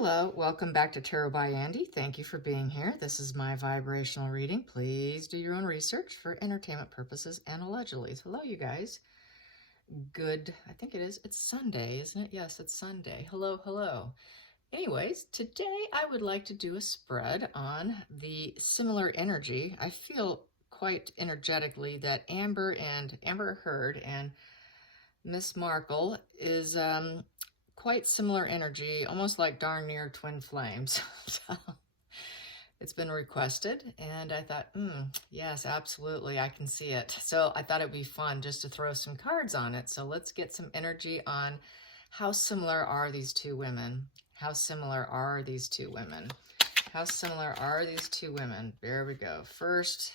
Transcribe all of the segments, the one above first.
Hello, welcome back to Tarot by Andy. Thank you for being here. This is my vibrational reading. Please do your own research for entertainment purposes and allegedly. Hello, you guys. Good, I think it is. It's Sunday, isn't it? Yes, it's Sunday. Hello, hello. Anyways, today I would like to do a spread on the similar energy. I feel quite energetically that Amber Heard and Miss Markle is quite similar energy, almost like darn near twin flames. So it's been requested, and I thought, yes, absolutely, I can see it. So I thought it'd be fun just to throw some cards on it. So let's get some energy on how similar are these two women? How similar are these two women? How similar are these two women? There we go. First,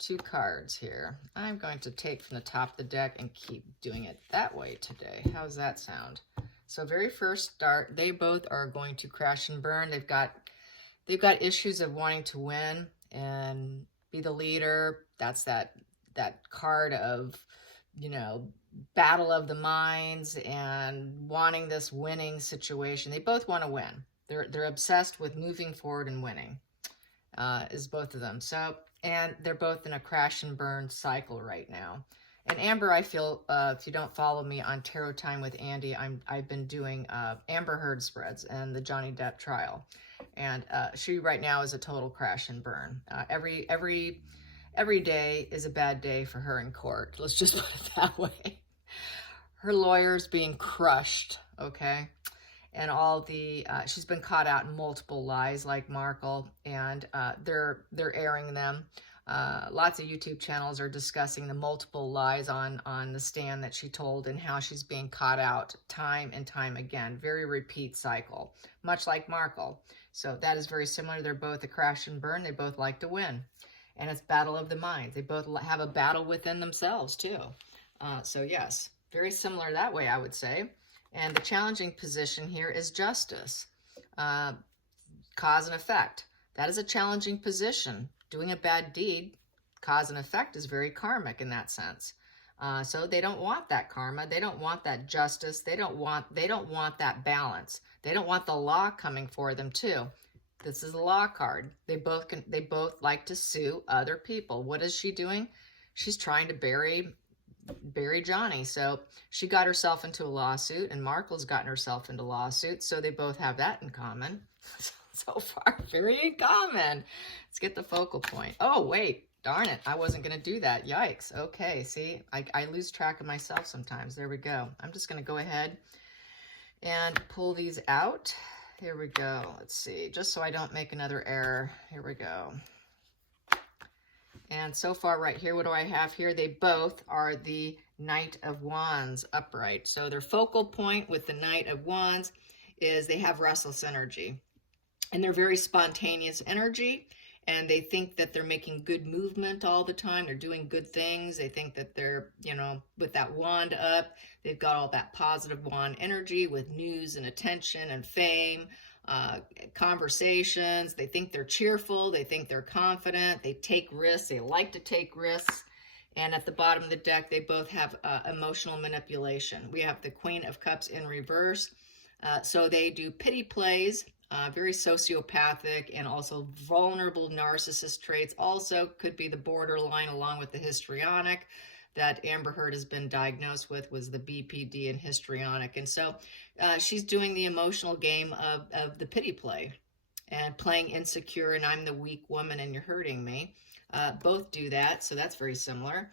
two cards here. I'm going to take from the top of the deck and keep doing it that way today. How's that sound? So very first start, they both are going to crash and burn. They've got issues of wanting to win and be the leader. That's that card of, you know, battle of the minds and wanting this winning situation. They both want to win. They're obsessed with moving forward and winning, is both of them. So, and they're both in a crash and burn cycle right now. And Amber, I feel, if you don't follow me on Tarot Time with Andy, I've been doing Amber Heard spreads and the Johnny Depp trial. And she right now is a total crash and burn. Every day is a bad day for her in court. Let's just put it that way. Her lawyer's being crushed, okay? And all the, she's been caught out in multiple lies like Markle, and they're airing them. Lots of YouTube channels are discussing the multiple lies on the stand that she told and how she's being caught out time and time again. Very repeat cycle, much like Markle. So that is very similar. They're both a crash and burn. They both like to win. And it's battle of the minds. They both have a battle within themselves too. So yes, very similar that way, I would say. And the challenging position here is justice, cause and effect. That is a challenging position. Doing a bad deed, cause and effect, is very karmic in that sense. So they don't want that karma. They don't want that justice. They don't want that balance. They don't want the law coming for them too. This is a law card. They both like to sue other people. What is she doing? She's trying to bury Johnny. So she got herself into a lawsuit, and Markle's gotten herself into lawsuits. So they both have that in common. So far, very in common. Let's get the focal point. Oh, wait, darn it. I wasn't going to do that. Yikes. Okay, see, I lose track of myself sometimes. There we go. I'm just going to go ahead and pull these out. Here we go. Let's see, just so I don't make another error. Here we go. And so far right here, what do I have here? They both are the Knight of Wands upright. So their focal point with the Knight of Wands is they have restless energy. And they're very spontaneous energy, and they think that they're making good movement all the time. They're doing good things. They think that they're, you know, with that wand up, they've got all that positive wand energy with news and attention and fame, conversations. They think they're cheerful. They think they're confident. They take risks. They like to take risks. And at the bottom of the deck, they both have emotional manipulation. We have the Queen of Cups in reverse. So they do pity plays. Very sociopathic and also vulnerable narcissist traits. Also could be the borderline along with the histrionic that Amber Heard has been diagnosed with, was the BPD and histrionic. And so she's doing the emotional game of the pity play and playing insecure and I'm the weak woman and you're hurting me. Both do that, so that's very similar.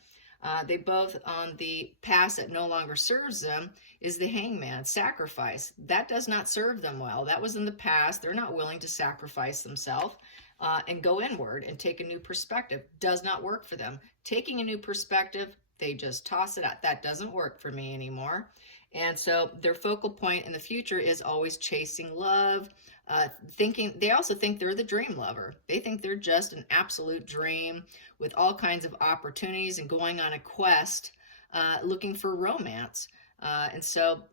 They both, on the past that no longer serves them, is the Hangman, sacrifice. That does not serve them well. That was in the past. They're not willing to sacrifice themselves and go inward and take a new perspective. Does not work for them. Taking a new perspective, they just toss it out. That doesn't work for me anymore. And so their focal point in the future is always chasing love, they also think they're the dream lover. They think they're just an absolute dream with all kinds of opportunities and going on a quest, looking for romance. And so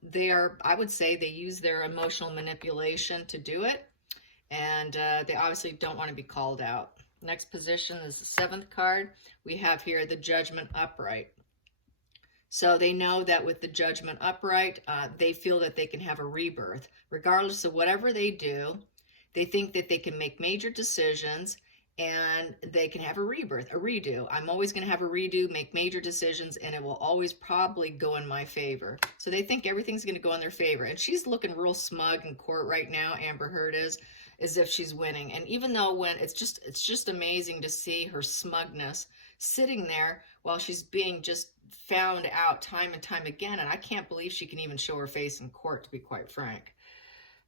I would say they use their emotional manipulation to do it. And they obviously don't want to be called out. Next position is the 7th card. We have here the Judgment upright. So they know that with the Judgment upright, they feel that they can have a rebirth. Regardless of whatever they do, they think that they can make major decisions and they can have a rebirth, a redo. I'm always going to have a redo, make major decisions, and it will always probably go in my favor. So they think everything's going to go in their favor. And she's looking real smug in court right now, Amber Heard is, as if she's winning. And even though when it's just amazing to see her smugness sitting there while she's being just found out time and time again. And I can't believe she can even show her face in court, to be quite frank.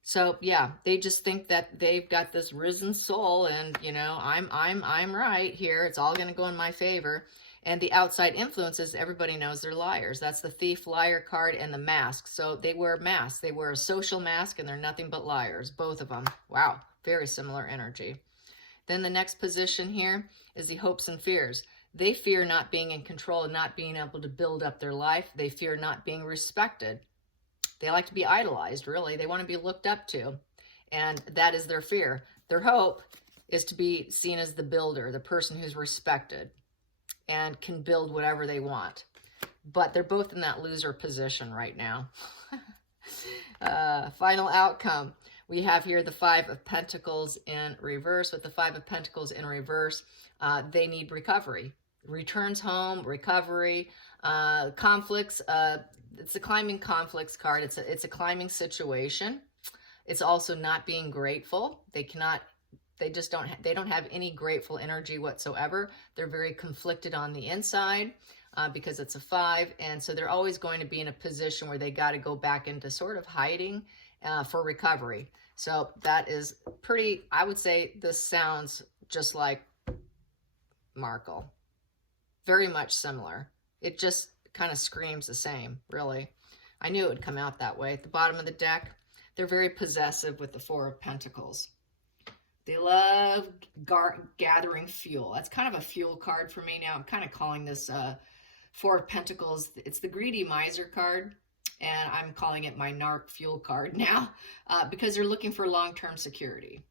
So yeah, they just think that they've got this risen soul, and you know, I'm right here. It's all going to go in my favor. And the outside influences, everybody knows they're liars. That's the thief, liar card, and the mask. So they wear masks. They wear a social mask, and they're nothing but liars, both of them. Wow, very similar energy. Then the next position here is the hopes and fears. They fear not being in control and not being able to build up their life. They fear not being respected. They like to be idolized, really. They want to be looked up to, and that is their fear. Their hope is to be seen as the builder, the person who's respected and can build whatever they want. But they're both in that loser position right now. Final outcome. We have here the Five of Pentacles in reverse. With the Five of Pentacles in reverse, they need recovery. Returns home, recovery, conflicts. It's a climbing conflicts card. It's a climbing situation. It's also not being grateful. They don't have any grateful energy whatsoever. They're very conflicted on the inside because it's a 5. And so they're always going to be in a position where they got to go back into sort of hiding for recovery. So that is pretty, I would say this sounds just like Markle. Very much similar. It just kind of screams the same, really. I knew it would come out that way. At the bottom of the deck, they're very possessive with the Four of Pentacles. They love gathering fuel. That's kind of a fuel card for me now. I'm kind of calling this Four of Pentacles. It's the greedy miser card, and I'm calling it my narc fuel card now because they're looking for long-term security.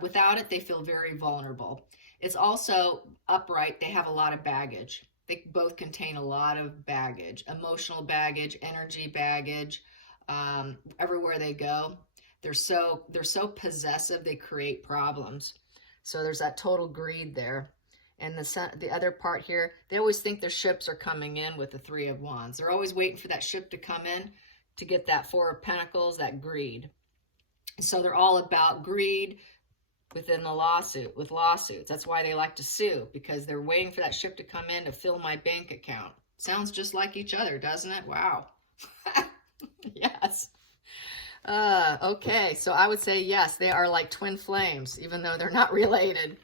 Without it, they feel very vulnerable. It's also upright. They have a lot of baggage. They both contain a lot of baggage, emotional baggage, energy baggage, everywhere they go. They're so possessive, they create problems. So there's that total greed there. And the other part here, they always think their ships are coming in with the Three of Wands. They're always waiting for that ship to come in to get that Four of Pentacles, that greed. So they're all about greed within the lawsuits. That's why they like to sue, because they're waiting for that ship to come in to fill my bank account. Sounds just like each other, doesn't it? Wow. Yes. Okay, so I would say yes, they are like twin flames, even though they're not related.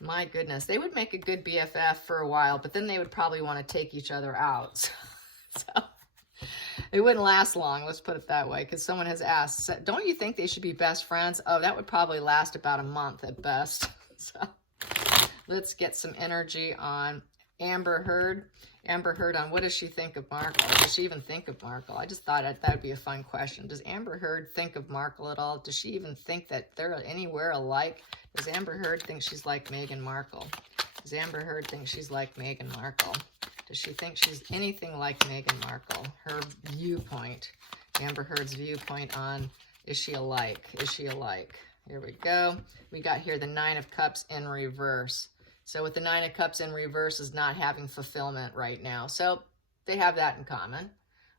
My goodness, they would make a good BFF for a while, but then they would probably want to take each other out. So it wouldn't last long, let's put it that way, because someone has asked, don't you think they should be best friends? Oh, that would probably last about a month at best. So let's get some energy on Amber Heard. Amber Heard, on what does she think of Markle? Does she even think of Markle? I just thought that would be a fun question. Does Amber Heard think of Markle at all? Does she even think that they're anywhere alike? Does Amber Heard think she's like Meghan Markle? Does Amber Heard think she's like Meghan Markle? Does she think she's anything like Meghan Markle? Her viewpoint, Amber Heard's viewpoint on, is she alike? Is she alike? Here we go. We got here the Nine of Cups in reverse. So with the Nine of Cups in reverse is not having fulfillment right now. So they have that in common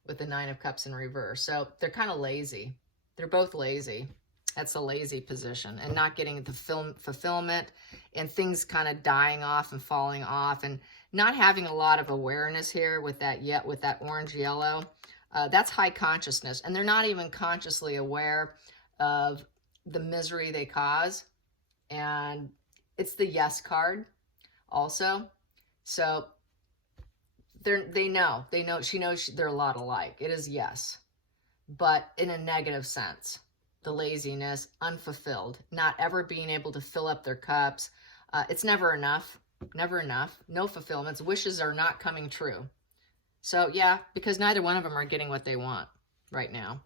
with the Nine of Cups in reverse. So they're kind of lazy. They're both lazy. That's a lazy position, and not getting the fulfillment, and things kind of dying off and falling off, and not having a lot of awareness here with that orange yellow. That's high consciousness, and they're not even consciously aware of the misery they cause. And it's the yes card also. So she knows they're a lot alike. It is yes, but in a negative sense. The laziness, unfulfilled, not ever being able to fill up their cups. It's never enough, no fulfillments. Wishes are not coming true. So yeah, because neither one of them are getting what they want right now.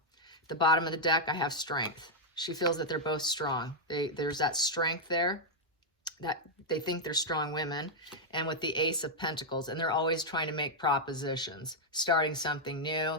The bottom of the deck, I have strength. She feels that they're both strong. There's that strength there. that they think they're strong women, and with the Ace of Pentacles, and they're always trying to make propositions, starting something new,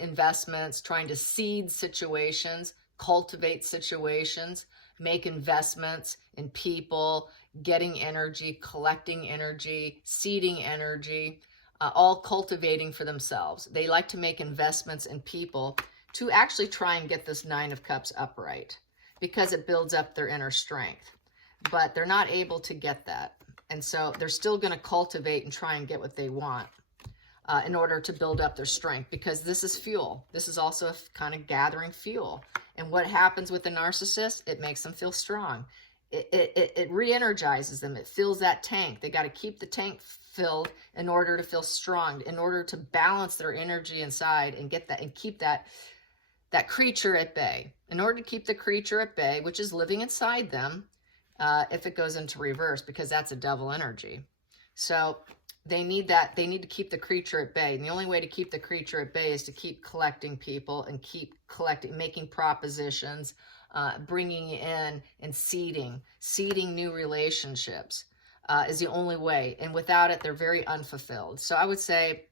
investments, trying to seed situations, cultivate situations, make investments in people, getting energy, collecting energy, seeding energy, all cultivating for themselves. They like to make investments in people to actually try and get this Nine of Cups upright, because it builds up their inner strength. But they're not able to get that. And so they're still going to cultivate and try and get what they want in order to build up their strength, because this is fuel. This is also a kind of gathering fuel. And what happens with the narcissist? It makes them feel strong. It re-energizes them. It fills that tank. They got to keep the tank filled in order to feel strong, in order to balance their energy inside and get that and keep that creature at bay. In order to keep the creature at bay, which is living inside them, if it goes into reverse, because that's a devil energy. So they need that. They need to keep the creature at bay. And the only way to keep the creature at bay is to keep collecting people and keep collecting, making propositions, bringing in and seeding new relationships is the only way. And without it, they're very unfulfilled. So I would say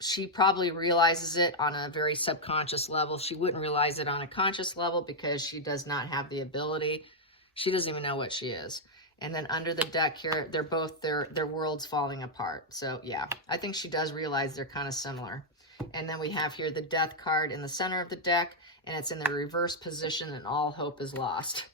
she probably realizes it on a very subconscious level. She wouldn't realize it on a conscious level because she does not have the ability. She doesn't even know what she is. And then under the deck here, they're both, their worlds falling apart. So yeah, I think she does realize they're kind of similar. And then we have here the Death card in the center of the deck, and it's in the reverse position, and all hope is lost.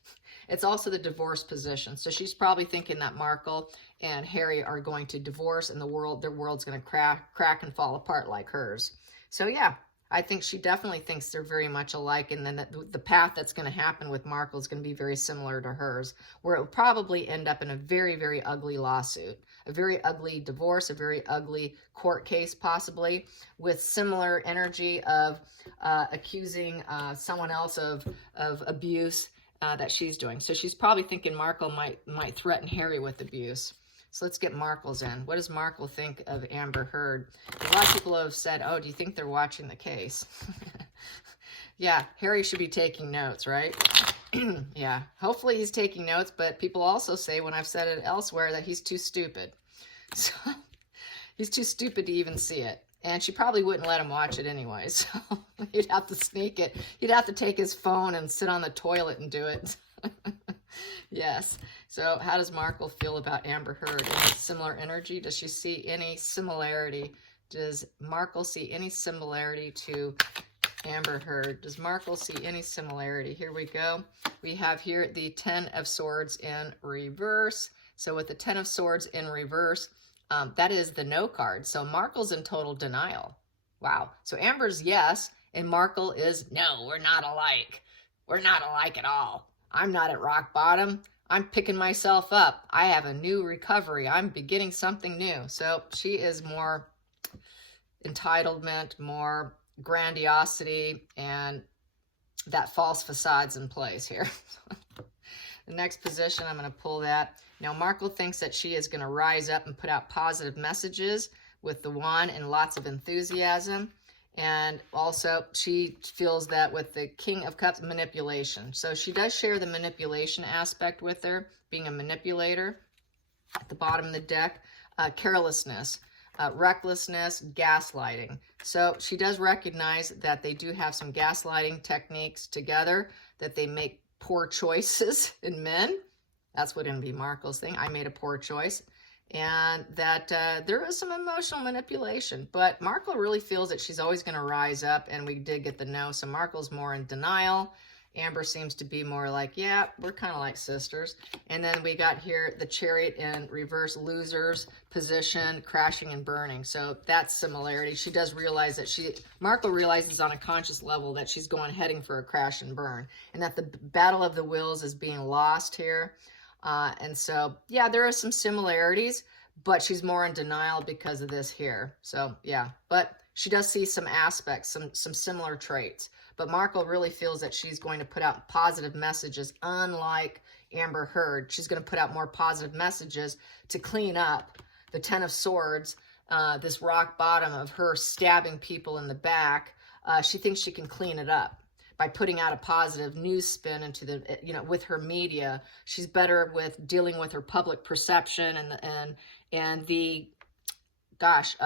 It's also the divorce position. So she's probably thinking that Markle and Harry are going to divorce, and their world's going to crack and fall apart like hers. So yeah, I think she definitely thinks they're very much alike, and then the path that's going to happen with Markle is going to be very similar to hers, where it will probably end up in a very, very ugly lawsuit, a very ugly divorce, a very ugly court case, possibly, with similar energy of accusing someone else of abuse that she's doing. So she's probably thinking Markle might threaten Harry with abuse. So let's get Markle's in. What does Markle think of Amber Heard? A lot of people have said, oh, do you think they're watching the case? Yeah, Harry should be taking notes, right? Yeah, hopefully he's taking notes, but people also say, when I've said it elsewhere, that he's too stupid. So he's too stupid to even see it. And she probably wouldn't let him watch it anyway, so he'd have to sneak it. He'd have to take his phone and sit on the toilet and do it. Yes. So how does Markle feel about Amber Heard? Any similar energy? Does she see any similarity? Does Markle see any similarity to Amber Heard? Does Markle see any similarity? Here we go. We have here the Ten of Swords in reverse. So with the Ten of Swords in reverse, that is the no card. So Markle's in total denial. Wow. So Amber's yes, and Markle is no, we're not alike. We're not alike at all. I'm not at rock bottom. I'm picking myself up. I have a new recovery. I'm beginning something new. So she is more entitlement, more grandiosity, and that false facade's in place here. The next position, I'm going to pull that. Now, Markle thinks that she is going to rise up and put out positive messages with the wand and lots of enthusiasm. And also, she feels that with the King of Cups, manipulation. So she does share the manipulation aspect with her, being a manipulator. At the bottom of the deck, carelessness, recklessness, gaslighting. So she does recognize that they do have some gaslighting techniques together, that they make poor choices in men. That's what going to be Markle's thing. I made a poor choice. And that there is some emotional manipulation. But Markle really feels that she's always going to rise up, and we did get the no. So Markle's more in denial. Amber seems to be more like, yeah, we're kind of like sisters. And then we got here the Chariot in reverse, losers position, crashing and burning. So that's similarity. She does realize that Markle realizes on a conscious level that she's heading for a crash and burn, and that the battle of the wills is being lost here. And so, yeah, there are some similarities, but she's more in denial because of this here. So, yeah, but she does see some aspects, some similar traits. But Markle really feels that she's going to put out positive messages, unlike Amber Heard. She's going to put out more positive messages to clean up the Ten of Swords, this rock bottom of her stabbing people in the back. She thinks she can clean it up. by putting out a positive news spin into the, you know, with her media. She's better with dealing with her public perception and the, gosh,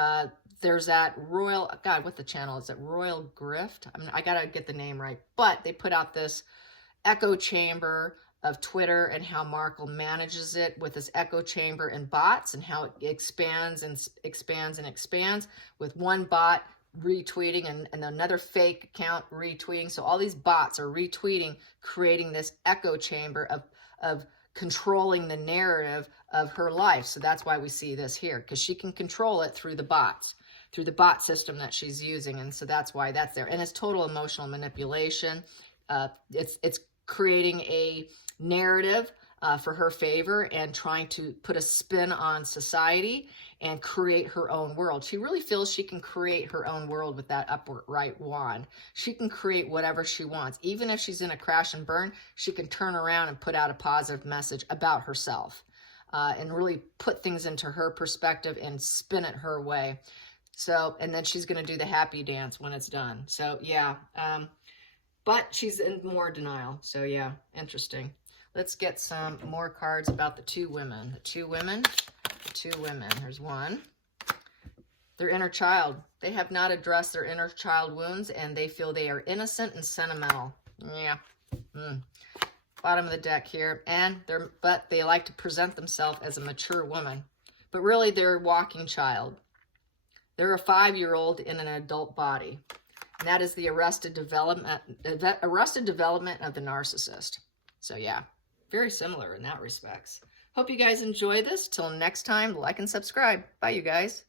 there's that Royal, God, what the channel is it? Royal Grift? I mean, I gotta get the name right. But they put out this echo chamber of Twitter and how Markle manages it with this echo chamber and bots, and how it expands and expands and expands with one bot retweeting and another fake account retweeting. So all these bots are retweeting, creating this echo chamber of controlling the narrative of her life. So that's why we see this here, because she can control it through the bots, through the bot system that she's using. And so that's why that's there. And it's total emotional manipulation. It's creating a narrative for her favor and trying to put a spin on society and create her own world. She really feels she can create her own world with that upright wand. She can create whatever she wants. Even if she's in a crash and burn, she can turn around and put out a positive message about herself and really put things into her perspective and spin it her way. So, and then she's going to do the happy dance when it's done. So, yeah. But she's in more denial. So, yeah, interesting. Let's get some more cards about the two women. The two women. Here's one. Their inner child. They have not addressed their inner child wounds, and they feel they are innocent and sentimental. Yeah. Bottom of the deck here. But they like to present themselves as a mature woman. But really, they're a walking child. They're a 5-year-old in an adult body. And that is the arrested development of the narcissist. So yeah, very similar in that respects. Hope you guys enjoy this. Till next time, like and subscribe. Bye, you guys.